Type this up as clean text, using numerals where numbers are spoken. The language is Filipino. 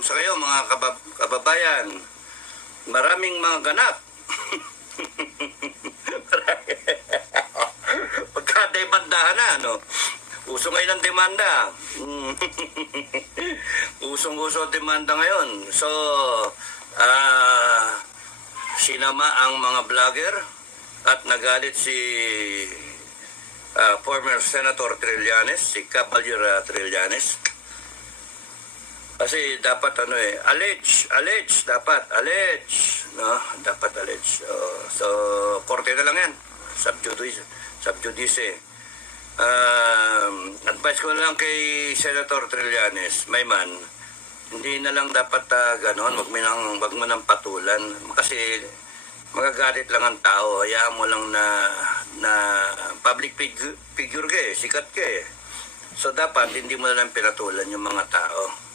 Sa kayo mga kababayan, maraming mga ganap. Pagka-demandahan na, no? Uso ngayon ang demanda. Usong-uso ang demanda ngayon. So, sinama ang mga vlogger at nagalit si former Senator Trillanes, si Caballero Trillanes. Kasi dapat dapat allege, no? Dapat allege. So, korte na lang yan. Subjudice. Advice ko lang kay Senator Trillanes, may man, hindi na lang dapat ganon, wag mo nang patulan. Kasi magagalit lang ang tao. Hayaan mo lang na public figure ka eh, sikat ka eh. So dapat hindi mo na lang pinatulan yung mga tao.